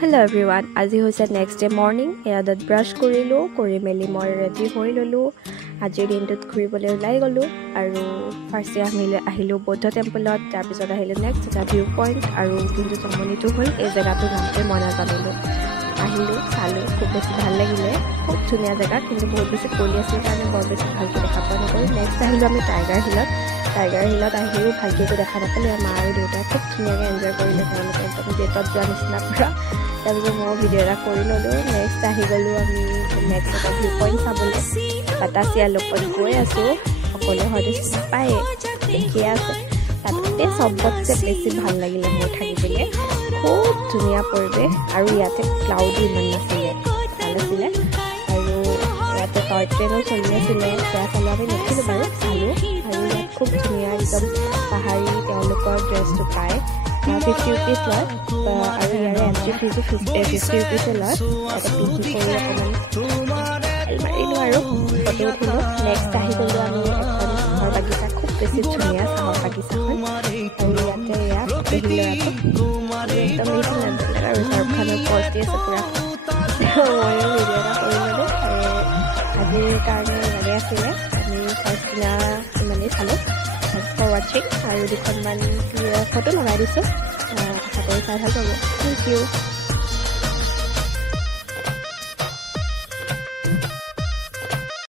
Hello everyone, আজি হৈছে next day morning এয়া দাঁত ব্ৰাছ কৰিলোঁ কৰি মেলি মই ৰেডি হৈ ল'লোঁ আজিৰ দিনটোত ঘূৰিবলৈ ওলাই গ'লোঁ আৰু ফাৰ্ষ্টে আহিলোঁ বৌদ্ধ টেম্পলত তাৰপিছত আহিলোঁ নেক্সট এটা ভিউ পইণ্ট আৰু কিন্তু জমনিটো হ'ল এই জেগাটোৰ নামটোৱে মই নাজানিলোঁ আহিলোঁ চালোঁ খুব বেছি ভাল লাগিলে খুব ধুনীয়া জেগা কিন্তু বহুত বেছি কুঁৱলী আছিল কাৰণে বৰ বেছি ভালকৈ দেখা পোৱা নগ'লোঁ নেক্সট আহিলোঁ আমি টাইগাৰ হিলত আহিও ভালকৈ একো দেখা নাপালোঁ মা আৰু দেউতাই খুব ধুনীয়াকৈ এনজয় কৰিলে তেওঁলোকে একদম ডেটত যোৱা নিচিনা পৰা তাৰপিছত মই ভিডিঅ' এটা কৰি ল'লোঁ নেক্সট আহি গ'লোঁ আমি নেক্সট এটা ভিউ পইণ্ট চাবলৈ বাটাচিয়া লোকত গৈ আছোঁ সকলোৱে হয়তো চিনি পায়ে দেখিয়ে আছে তাতে চবতছে বেছি ভাল লাগিলে মোৰ থাকিবলৈ খুব ধুনীয়া পৰিৱেশ আৰু ইয়াতে ক্লাউডি ইমান নাছিলে ভাল আছিলে আৰু ইয়াতে টয় ট্ৰেইনো চলি আছিলে সেয়া চালোঁ আমি দেখিলোঁ বাৰু চালোঁ আৰু ইয়াত খুব ধুনীয়া একদম পাহাৰী তেওঁলোকৰ ড্ৰেছটো পায় 50 rupees লয় আৰু ইয়াৰে এণ্ট্ৰি ফিজো 50 rupees লয় তাতে পিন্ধি কৰি অকণমান মাৰিলোঁ আৰু ফটো উঠিলোঁ নেক্সট আহি গ'লোঁ আমি এখন চাহৰ বাগিচা খুব বেছি ধুনীয়া চাহৰ বাগিচাখন আৰু ইয়াতে এয়া দেখিলোঁ একদম এইখিনি আৰু শ্বাহৰুখ খানৰ পষ্ট দি আছে পূৰা ময়ো ভিডিঅ' এটা কৰি ল'লোঁ আৰু আজিৰ কাৰণে ইমানেই আছিলে আমি ফাৰ্ষ্ট দিনা ইমানেই চালোঁ ফৰ ৱাচিং আৰু দুখনমান ফটো লগাই দিছোঁ আশা কৰি চাই ভাল পাব থেংক ইউ